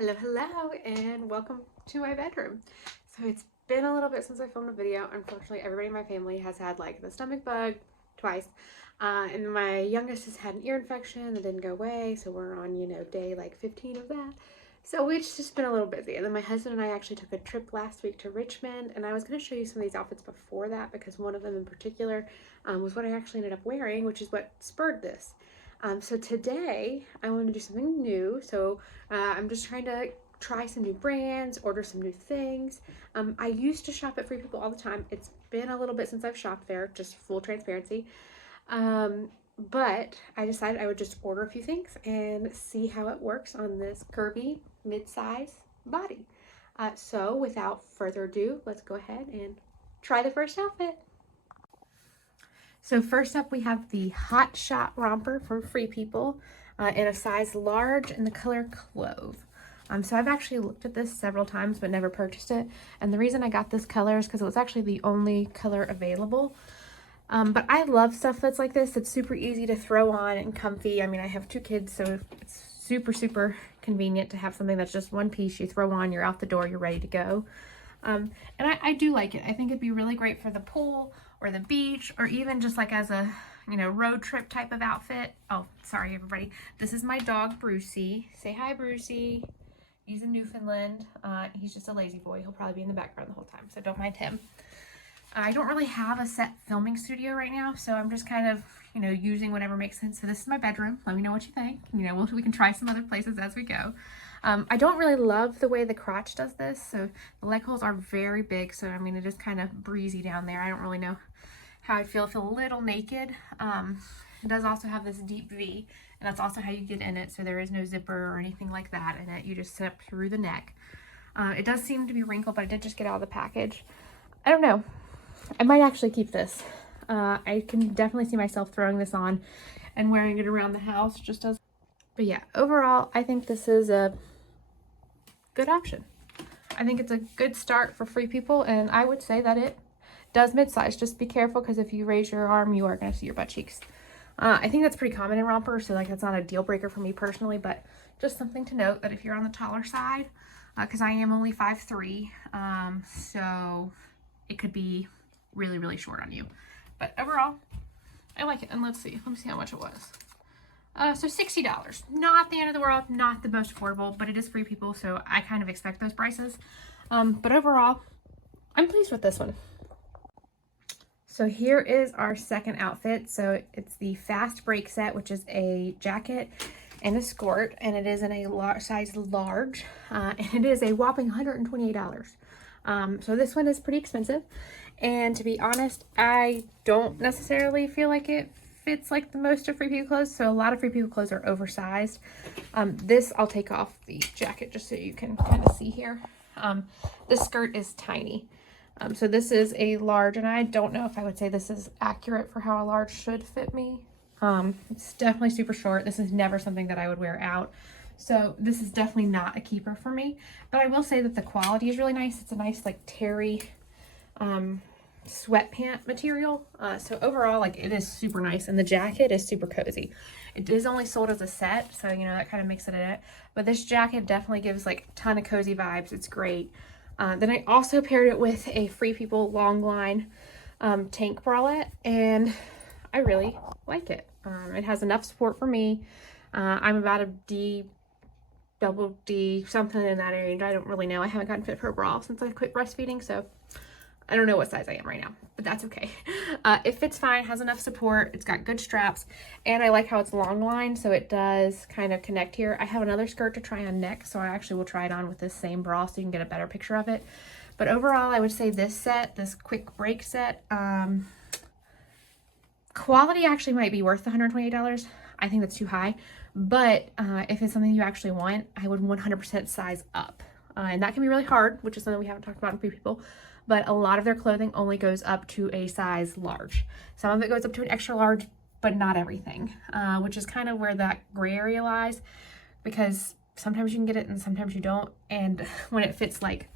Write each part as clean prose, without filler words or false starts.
Hello, hello, and welcome to my bedroom. So it's been a little bit since I filmed a video. Unfortunately, everybody in my family has had like the stomach bug twice. And my youngest has had an ear infection that didn't go away. So we're on, day like 15 of that. So it's just been a little busy. And then my husband and I actually took a trip last week to Richmond. And I was going to show you some of these outfits before that because one of them in particular was what I actually ended up wearing, which is what spurred this. So today I want to do something new. So I'm just trying to try some new brands, order some new things. I used to shop at Free People all the time. It's been a little bit since I've shopped there, just full transparency. But I decided I would just order a few things and see how it works on this curvy mid-size body. So without further ado, let's go ahead and try the first outfit. So first up, we have the Hot Shot Romper from Free People in a size large in the color Clove. So I've actually looked at this several times but never purchased it. And the reason I got this color is because it was actually the only color available. But I love stuff that's like this. It's super easy to throw on and comfy. I mean, I have 2 kids, so it's super convenient to have something that's just one piece. You throw on, you're out the door, you're ready to go. And I do like it. I think it'd be really great for the pool or the beach, or even just like as a, road trip type of outfit. Oh, sorry everybody. This is my dog, Brucey. Say hi, Brucey. He's in Newfoundland. He's just a lazy boy. He'll probably be in the background the whole time, so don't mind him. I don't really have a set filming studio right now, so I'm just kind of, using whatever makes sense. So this is my bedroom. Let me know what you think. We can try some other places as we go. I don't really love the way the crotch does this. So the leg holes are very big. So, it is kind of breezy down there. I don't really know how I feel. I feel a little naked. It does also have this deep V, and that's also how you get in it. So there is no zipper or anything like that in it. You just sit up through the neck. It does seem to be wrinkled, but I did just get out of the package. I don't know. I might actually keep this. I can definitely see myself throwing this on and wearing it around the house just as. But yeah, overall, I think this is a good option. I think it's a good start for Free People, and I would say that it does mid-size. Just be careful, because if you raise your arm, you are going to see your butt cheeks. I think that's pretty common in rompers, so that's not a deal breaker for me personally, but just something to note that if you're on the taller side, because I am only 5'3", so it could be really short on you. But overall, I like it. And let me see how much it was. So $60. Not the end of the world, not the most affordable, but it is Free People, so I kind of expect those prices. But overall, I'm pleased with this one. So here is our second outfit. So it's the Fast Break set, which is a jacket and a skirt, and it is in a size large, and it is a whopping $128. So this one is pretty expensive, and to be honest, I don't necessarily feel like it fits like the most of Free People clothes. So a lot of Free People clothes are oversized. This, I'll take off the jacket just so you can kind of see here. This skirt is tiny. So this is a large, and I don't know if I would say this is accurate for how a large should fit me. It's definitely super short. This is never something that I would wear out. So this is definitely not a keeper for me, but I will say that the quality is really nice. It's a nice like terry sweatpant material. So overall, it is super nice, and the jacket is super cozy. It is only sold as a set, so that kind of makes it in it. But this jacket definitely gives a ton of cozy vibes. It's great. Then I also paired it with a Free People long line tank bralette, and I really like it. It has enough support for me. I'm about a D, double D, something in that range. I don't really know. I haven't gotten fit for a bra since I quit breastfeeding, so I don't know what size I am right now, but that's okay. It fits fine, has enough support, it's got good straps, and I like how it's long line, so it does kind of connect here. I have another skirt to try on next, so I actually will try it on with this same bra so you can get a better picture of it. But overall, I would say this set, this quick break set, quality actually might be worth the $128. I think that's too high, but if it's something you actually want, I would 100% size up. And that can be really hard, which is something we haven't talked about in Free People, but a lot of their clothing only goes up to a size large. Some of it goes up to an extra large, but not everything, which is kind of where that gray area lies, because sometimes you can get it and sometimes you don't. And when it fits like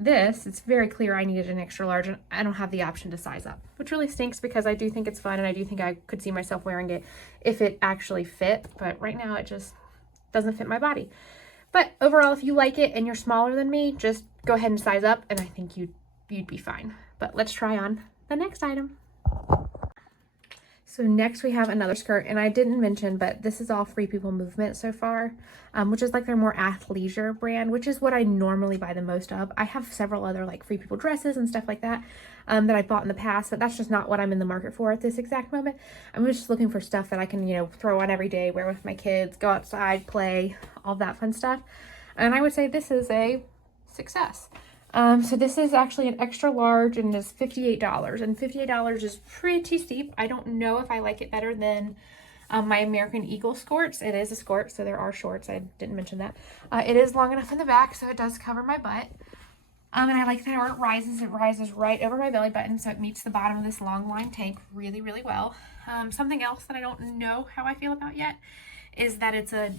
this, it's very clear I needed an extra large, and I don't have the option to size up, which really stinks, because I do think it's fun and I do think I could see myself wearing it if it actually fit, but right now it just doesn't fit my body. But overall, if you like it and you're smaller than me, just go ahead and size up, and I think you'd be fine. But let's try on the next item. So next we have another skirt, and I didn't mention, but this is all Free People Movement so far, which is like their more athleisure brand, which is what I normally buy the most of. I have several other like Free People dresses and stuff like that that I bought in the past, but that's just not what I'm in the market for at this exact moment. I'm just looking for stuff that I can, you know, throw on every day, wear with my kids, go outside, play, all that fun stuff. And I would say this is a success. So this is actually an extra large and is $58, and $58 is pretty steep. I don't know if I like it better than my American Eagle skirts. It is a skirt, so there are shorts. I didn't mention that. It is long enough in the back, so it does cover my butt. And I like that where it rises right over my belly button, so it meets the bottom of this long line tank really, really well. Something else that I don't know how I feel about yet is that it's a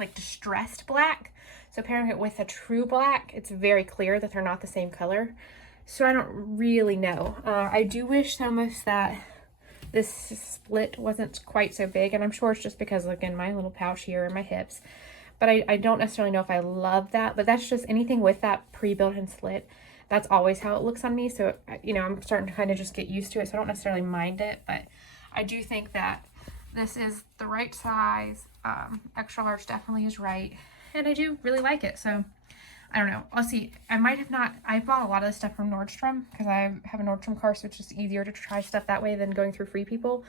like distressed black. So pairing it with a true black, it's very clear that they're not the same color. So I don't really know. I do wish almost that this split wasn't quite so big, and I'm sure it's just because, again, my little pouch here and my hips. But I don't necessarily know if I love that, but that's just anything with that pre-built-in slit. That's always how it looks on me. So, you know, I'm starting to kind of just get used to it, so I don't necessarily mind it. But I do think that this is the right size. Extra large definitely is right. And I do really like it. So, I don't know. I'll see. I might have not. I bought a lot of this stuff from Nordstrom because I have a Nordstrom cart, so it's just easier to try stuff that way than going through Free People.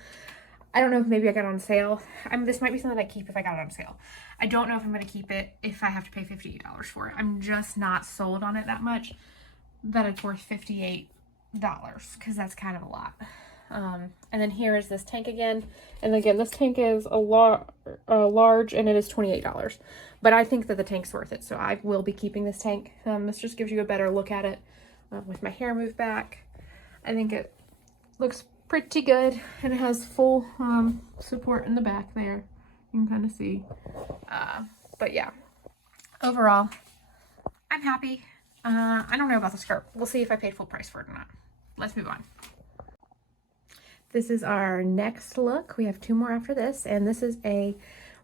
I don't know if maybe I got it on sale. This might be something I keep if I got it on sale. I don't know if I'm going to keep it if I have to pay $58 for it. I'm just not sold on it that much that it's worth $58 because that's kind of a lot. And then here is this tank again. And again, this tank is a large, and it is $28. But I think that the tank's worth it, so I will be keeping this tank. This just gives you a better look at it with my hair moved back. I think it looks pretty good, and it has full support in the back there. You can kind of see. But yeah, overall, I'm happy. I don't know about the skirt. We'll see if I paid full price for it or not. Let's move on. This is our next look. We have two more after this, and this is a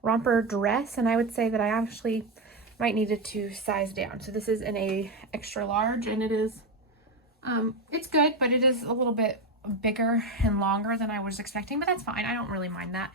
romper dress, and I would say that I actually might need it to size down. So this is in a extra large, and it is, it's good, but it is a little bit bigger and longer than I was expecting, but that's fine. I don't really mind that.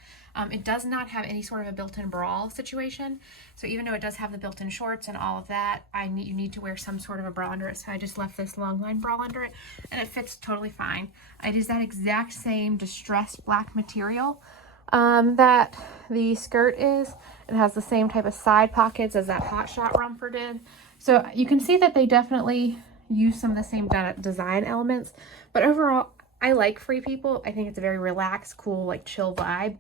It does not have any sort of a built-in bra situation, so even though it does have the built-in shorts and all of that, you need to wear some sort of a bra under it, so I just left this long line bra under it, and it fits totally fine. It is that exact same distressed black material that the skirt is. It has the same type of side pockets as that Hot Shot romper did, so you can see that they definitely use some of the same design elements, but overall I like Free People. I think it's a very relaxed, cool, like chill vibe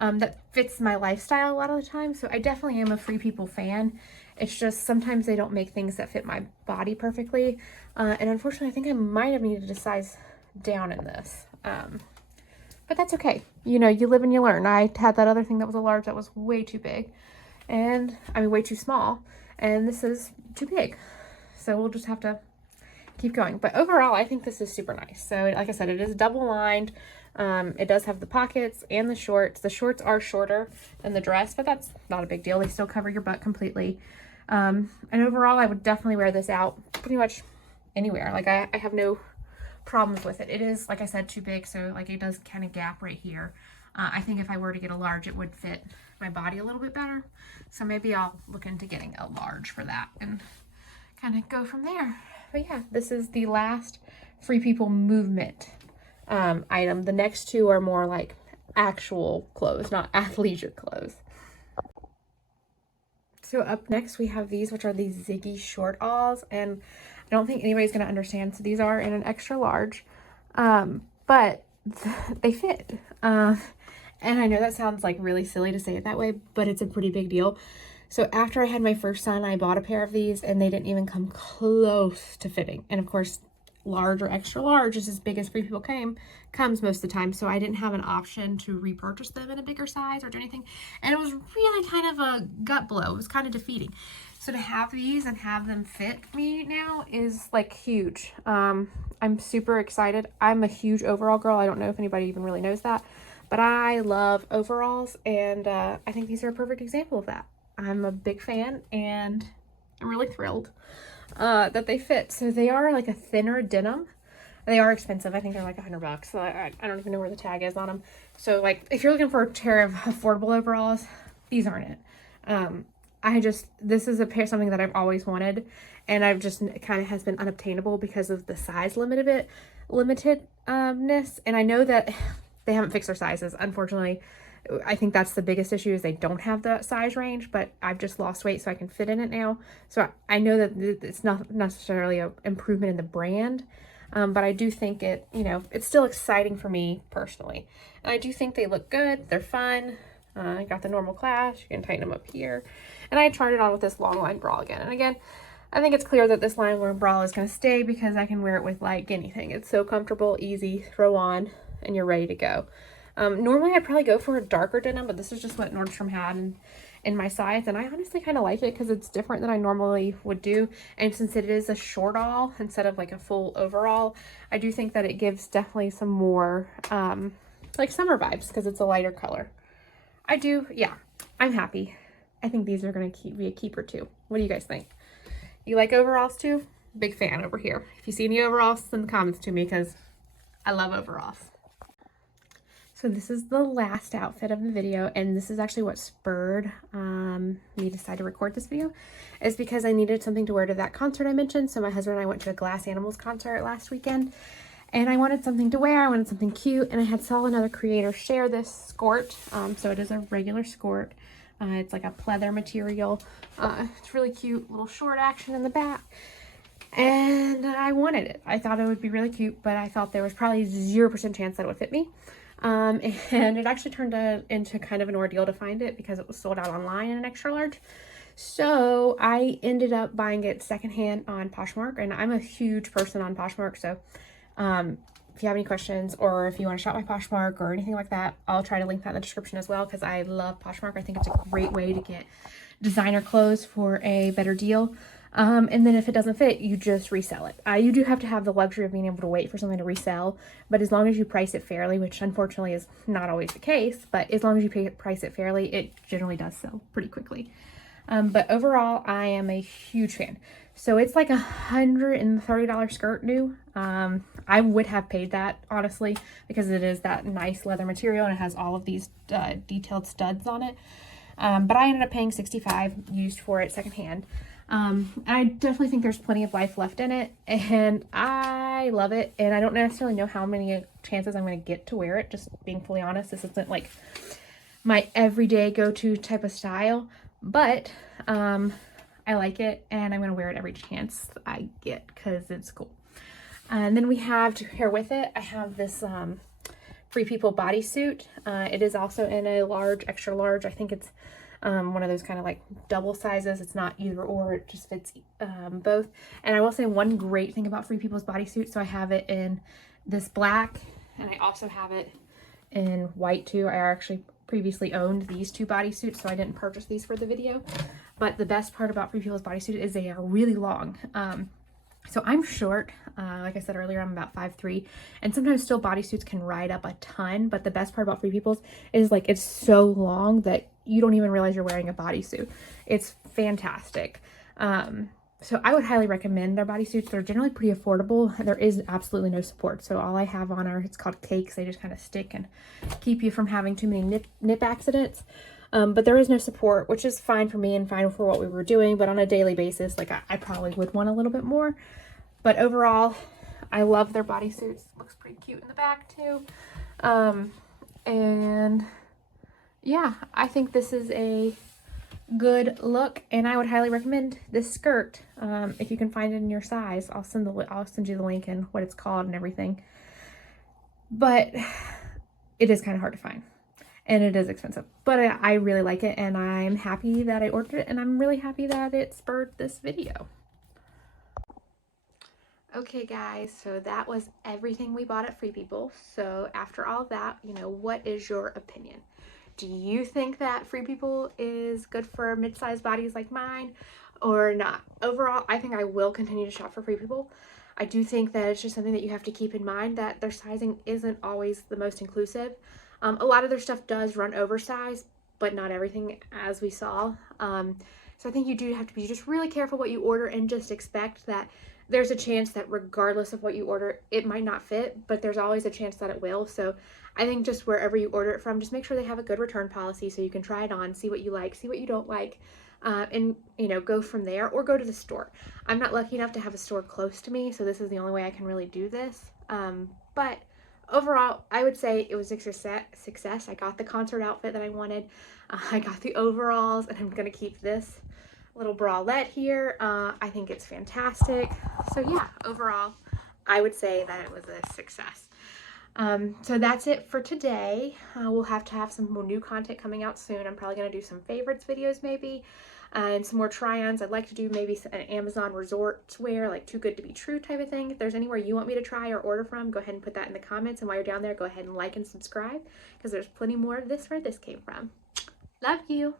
that fits my lifestyle a lot of the time. So I definitely am a Free People fan. It's just sometimes they don't make things that fit my body perfectly. And unfortunately, I think I might have needed to size down in this. But that's okay. You know, you live and you learn. I had that other thing that was a large that was way too big. And, I mean, way too small. And this is too big. So we'll just have to keep going. But overall, I think this is super nice. So like I said, it is double lined. It does have the pockets and the shorts. The shorts are shorter than the dress, but that's not a big deal. They still cover your butt completely. And overall, I would definitely wear this out pretty much anywhere. Like I have no problems with it. It is, like I said, too big. So like it does kind of gap right here. I think if I were to get a large, it would fit my body a little bit better. So maybe I'll look into getting a large for that and kind of go from there. But yeah, this is the last Free People movement item. The next two are more like actual clothes, not athleisure clothes. So up next we have these, which are these Ziggy short alls, and I don't think anybody's going to understand. So these are in an extra large, but they fit. And I know that sounds like really silly to say it that way, but it's a pretty big deal. So after I had my first son, I bought a pair of these, and they didn't even come close to fitting. And of course, large or extra large is as big as Free People comes most of the time. So I didn't have an option to repurchase them in a bigger size or do anything. And it was really kind of a gut blow. It was kind of defeating. So to have these and have them fit me now is like huge. I'm super excited. I'm a huge overall girl. I don't know if anybody even really knows that, but I love overalls, and I think these are a perfect example of that. I'm a big fan, and I'm really thrilled that they fit. So they are like a thinner denim. They are expensive. I think they're like $100. So I don't even know where the tag is on them. So like if you're looking for a pair of affordable overalls, these aren't it. This is a pair, something that I've always wanted, and I've just kind of has been unobtainable because of the size limitedness. And I know that they haven't fixed their sizes, unfortunately. I think that's the biggest issue, is they don't have the size range, but I've just lost weight so I can fit in it now. So I know that it's not necessarily an improvement in the brand, but I do think it's still exciting for me personally. And I do think they look good. They're fun. I got the normal clasp. You can tighten them up here. And I tried it on with this long line bra again. And again, I think it's clear that this line line bra is going to stay because I can wear it with like anything. It's so comfortable, easy, throw on, and you're ready to go. Normally I'd probably go for a darker denim, but this is just what Nordstrom had in my size. And I honestly kind of like it because it's different than I normally would do. And since it is a short all instead of like a full overall, I do think that it gives definitely some more like summer vibes because it's a lighter color. Yeah, I'm happy. I think these are going to be a keeper too. What do you guys think? You like overalls too? Big fan over here. If you see any overalls, send the comments to me because I love overalls. So this is the last outfit of the video, and this is actually what spurred me to decide to record this video, is because I needed something to wear to that concert I mentioned. So my husband and I went to a Glass Animals concert last weekend, and I wanted something to wear. I wanted something cute, and I had saw another creator share this skirt. So it is a regular skirt. It's like a pleather material. It's really cute, little short action in the back. And I wanted it. I thought it would be really cute, but I thought there was probably 0% chance that it would fit me. And it actually turned into kind of an ordeal to find it because it was sold out online in an extra large. So I ended up buying it secondhand on Poshmark, and I'm a huge person on Poshmark. So if you have any questions, or if you want to shop my Poshmark or anything like that, I'll try to link that in the description as well, because I love Poshmark. I think it's a great way to get designer clothes for a better deal. And then if it doesn't fit, you just resell it. You do have to have the luxury of being able to wait for something to resell, but as long as you price it fairly, which unfortunately is not always the case, but as long as you price it fairly, it generally does sell pretty quickly. But overall, I am a huge fan. So it's like $130 skirt new. I would have paid that, honestly, because it is that nice leather material and it has all of these detailed studs on it. But I ended up paying $65 used for it secondhand. I definitely think there's plenty of life left in it, and I love it. And I don't necessarily know how many chances I'm going to get to wear it, just being fully honest. This isn't like my everyday go-to type of style, but I like it, and I'm going to wear it every chance I get because it's cool. And then we have to pair with it, I have this Free People bodysuit. It is also in a large, extra large. I think it's one of those kind of like double sizes. It's not either or, it just fits both. And I will say one great thing about Free People's bodysuit, so I have it in this black, and I also have it in white too. I actually previously owned these two bodysuits, so I didn't purchase these for the video. But the best part about Free People's bodysuit is they are really long. So I'm short, like I said earlier, I'm about 5'3", and sometimes still bodysuits can ride up a ton, but the best part about Free People's is like it's so long that you don't even realize you're wearing a bodysuit. It's fantastic. So I would highly recommend their bodysuits. They're generally pretty affordable. There is absolutely no support. So all I have on are, it's called cakes. They just kind of stick and keep you from having too many nip accidents. But there is no support, which is fine for me and fine for what we were doing. But on a daily basis, like I probably would want a little bit more. But overall, I love their bodysuits. Looks pretty cute in the back too. And yeah, I think this is a good look, and I would highly recommend this skirt. If you can find it in your size, I'll send you the link and what it's called and everything. But it is kind of hard to find, and it is expensive, but I really like it, and I'm happy that I ordered it, and I'm really happy that it spurred this video. Okay guys, so that was everything we bought at Free People. So after all that, what is your opinion? Do you think that Free People is good for mid-sized bodies like mine or not? Overall, I think I will continue to shop for Free People. I do think that it's just something that you have to keep in mind, that their sizing isn't always the most inclusive. A lot of their stuff does run oversized, but not everything, as we saw. So I think you do have to be just really careful what you order, and just expect that there's a chance that regardless of what you order, it might not fit, but there's always a chance that it will. So I think just wherever you order it from, just make sure they have a good return policy so you can try it on, see what you like, see what you don't like, and go from there, or go to the store. I'm not lucky enough to have a store close to me, so this is the only way I can really do this. But overall, I would say it was a success. I got the concert outfit that I wanted. I got the overalls, and I'm gonna keep this little bralette here. I think it's fantastic. So yeah, overall, I would say that it was a success. So that's it for today. We'll have to have some more new content coming out soon. I'm probably going to do some favorites videos maybe, and some more try-ons. I'd like to do maybe an Amazon resort wear, like too good to be true type of thing. If there's anywhere you want me to try or order from, go ahead and put that in the comments. And while you're down there, go ahead and like and subscribe, because there's plenty more of this where this came from. Love you.